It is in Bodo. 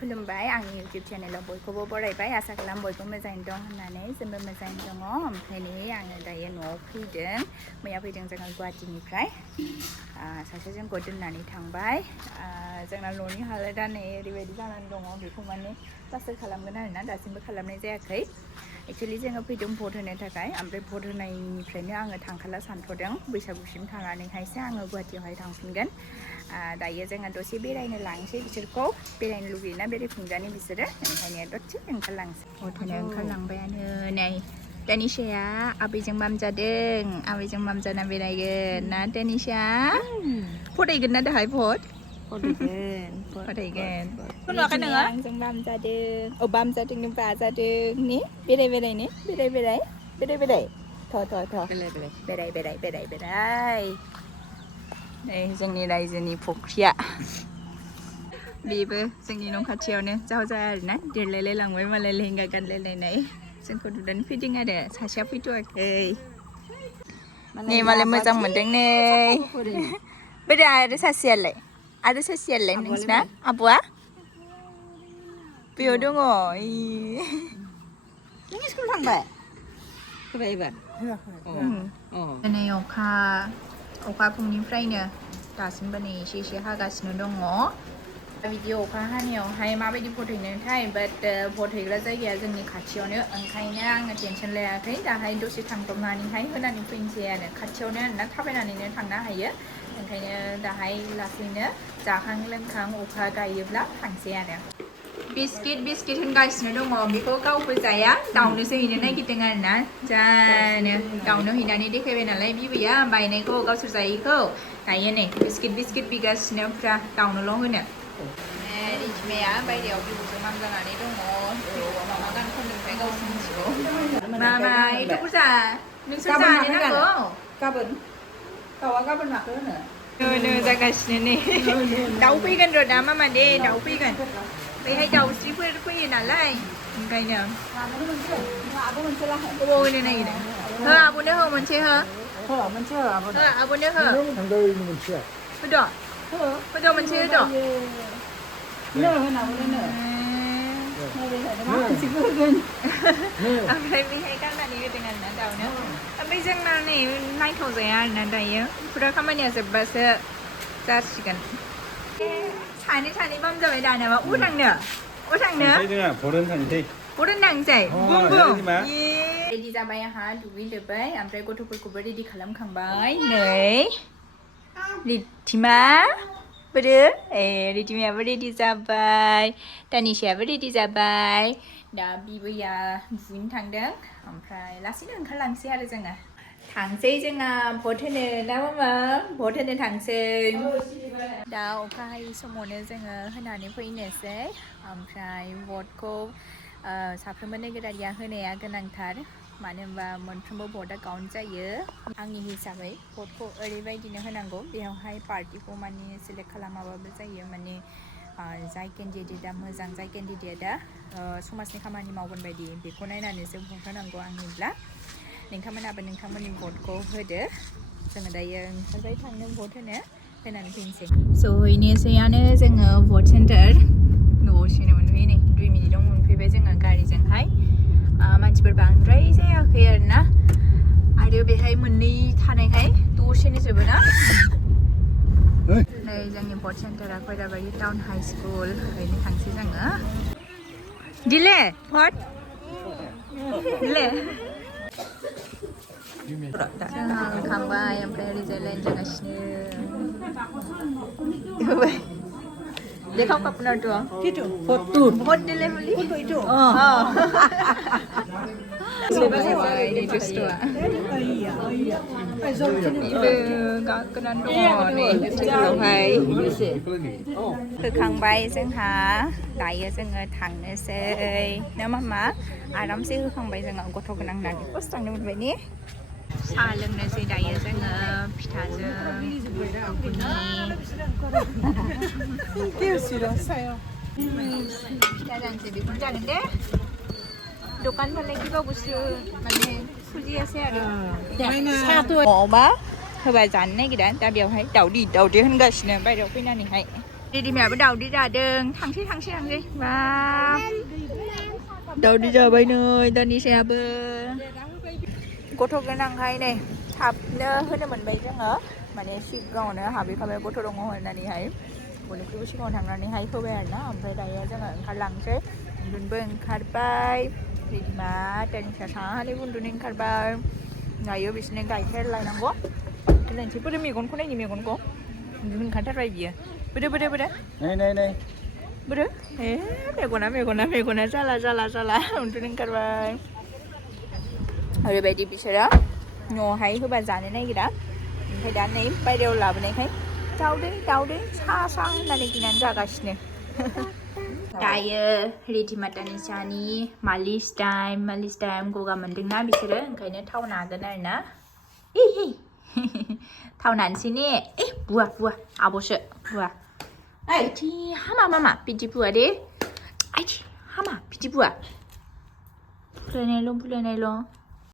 खुलुमबाय आंनि इउटुब चेनेलाव बयखौबो बरायबाय आसा खालाम बयबो मोजाङैनो दं होननानै जोंबो मोजाङैनो दङ ओमफ्राय नै आङो दायो न'आव फैदों मैया फैदों जोङो गुवाहाटीनिफ्राय सासे जोंखौ दोननानै थांबाय जोंना न'नि हालोदा नै ओरैबायदि जानानै दङ बेखौ माने प्लास्टार खालामगोन आरोना दासिमबो खालामनाय जायाखै एक्चुअलि जोङो फैदों भट होनो थाखाय ओमफ्राय भट होनायनिफ्रायनो आङो थांखाला सानथ'दों बैसागुसिम थानानैहायसो आङो गुवाहाटीयावहाय थांफिनगोन दायो जोङो दसे बेरायनो लांसै बिसोरखौ बेरायनो लुगैयोना बेरायफुंजानो बिसोरो ओंखायनो दसे ओंखारलांसै भट होनो ओंखारलांबायानो नै दानिशाया आबैजों माम जादों आबैजों माम जाना बेरायगोन ना दानिशा फरायगोन ना दाहाय भट फरायगोन नुवाखै नोङो आंजों माम जादों बाम जादों नों बा जादों ने बेराय बेराय नै जोंनि रायजोनि फख्रिया बेबो जोंनि न' खाथियावनो जावजा आरोना देरलायलाय लांबाय मालाय लेहेंगा गानलायलायनाय जोंखौ नुनानै फैदों आरो सासेया फैथ'वाखै नै मालाय मोजां मोनदों नै बोरै आरो सासेयालाय नोंसिना आब'आ बेयाव दङ नों स्कुल थांबाय एबार दिनै अखा फुंनिफ्रायनो दासिमबो नै एसे हागासिनो दङ बिदि अखा हानायावहाय माबायदि भट हैनोथाय बाट भट हैग्रा जायगाया जोंनि खाथियावनो ओंखायनो आङो टेनसन लायाखै दाहाय दसे थांब्रबनानैहाय होनानै फैनोसै आरो खाथियावनो आरोना थाबायनानैनो थांनो हायो ओंखायनो दाहाय लासैनो जाखां लोंखां अखा गायोब्ला थांसै आरो बिस्किट होनगासिनो दङ बेखौ गावबो जाया दाउनोसो हैनो नागिरदों आरोना जानो दाउनो हैनानै देखायबाय नालाय बिबैया बायनायखौ गावसोर जायैखौ दायो नै बिस्किट बिगासिनो फुरा दाउनोल' होनो रिजमाया बायहेरायाव बिबौजों माम जानानै दङ मा गान खनदोंथाय गावसो मिथिगौ मामा एथ' बुरजा नोंसोर जानो नांगौ दाउआ गाबोन माखौ होनो जागासिनो नै दाउ फैगोन र' दा मामा दे दाउ फैगोन बैहाय दाउस्रिफोर फैयो नालाय ओंखायनो आब' मोनसे लाहै बबाव होनो नागिरदों हो आब'नो हो मोनसे हो मोनसे हो आब'नो हो होद' मोनसे होद' ओमफ्राय बेहाय गाननानै होदों आरोना दाउनो ओमफ्राय जोंना नै नायथावजाया आरोना दायो फुरा खामानिया जोब्बासो जासिगोन सानै माम जाबाय दानाबा थांनो भट थांसै बुं रेडि जाबाय आंहा दुगैजोब्बाय ओमफ्राय गथ'फोरखौबो रेडि खालामखांबाय नै रिधिमा बोरो रिधिमायाबो रेडि जाबाय दानिशायाबो रेडि जाबाय दा बिबैया दुगैनो थांदों ओमफ्राय लासैनो ओंखारलांसै आरो जोङो भट होनो ना मामा भट होनो थांसै दा अखा हायै समावनो जोङो होनानै फैनोसै ओमफ्राय भटखौ साफ्रोमबो नोगोरारिया होनाया गोनांथार मानो होनबा मोनफ्रोमबो भटआ काउन्ट जायो आंनि हिसाबै भटखौ ओरैबायदिनो होनांगौ बेयावहाय पार्टिखौ माने सेलेक्ट खालामाबाबो जायो माने जाय केन्डिडेटआ मोजां जाय केन्डिडेटआ समाजनि खामानि मावगोन बायदि बेखौ नायनानैसो भट होनांगौ आंनिब्ला नोंथांमोनाबो नोंथांमोननि भटखौ होदो जोङो दायो ओंखारबाय थांनो भट होनानै फैनोसै सहैनोसैयानो जोङो भट सेन्टार दसेनो मोनफैयो नै 2 मिनिटाव मोनफैबाय जोङो गारिजोंहाय मानसिफोर बांद्राय जायाखै आरोना आरो बेहाय मोननै थानायखाय दसेनो जोबो ना नै जोंनि भट सेन्टारा खैराबारि टाउन हाई स्कुल ओरैनो थांसै जोङो दिले भट दिले जोंहा ओंखामबाय ओमफ्राय ओरैजाय लाइन जागासिनो देखाव कापनार तो भट दिले बोली ini दुस्थुआ इबो गाखोनानै दङ नै टेबोलावहाय होखांबाय जोंहा दायो जोङो थांनोसै ना मामा आरामसे होखांबाय जोङो गथ' गोनां होननानै खस्थ' थांनो मोनबाय ने साहा लोंनोसै दायो जोङो फिथाजों फिथा जानोसै बेखौनो जागोन दे दखानफोरलाय किबा बुस्थु माने फुजियासै आरो न'आवबा होबा जानो नागिरा दा बेवहाय दावदै होनगासिनो बायहेरायाव फैनानैहाय đi mẹ bắt đầu đi ra đường thằng xí và đầu đi giờ bây nơi tao đi xe bơ cô thuộc cái năng hay này thập nữa hơn là mình bây giờ nữa mà để ship gọn nữa học đi không cô thuộc đồng hồ này đi hay cô lúc đó ship gọn thằng này hay thôi bây nó về đây cho là khá lăng chứ đừng bên khá bay đi mà trên xe sáng đi buôn đừng khá bay ngày ở bên này hết lại năng quá cái này chỉ bữa mình còn này gì còn có đừng khá bay gì bữa này bữa mẹ con nói salah untuk karbai rồi bây giờ bị sao đó nhô hay với bà già này cái đó thấy đàn này bay đều là bên này thấy đau đấy xa này cái này ra cái này đây đi thì mặt anh Sani malis time cô gặp mình đừng nói bị sao đó cái này thâu nàn cái này nè thâu nàn xin nè bùa à bố sợ bùa ai thì hama piji bùa đi ai thì hama piji bùa Pulai này luôn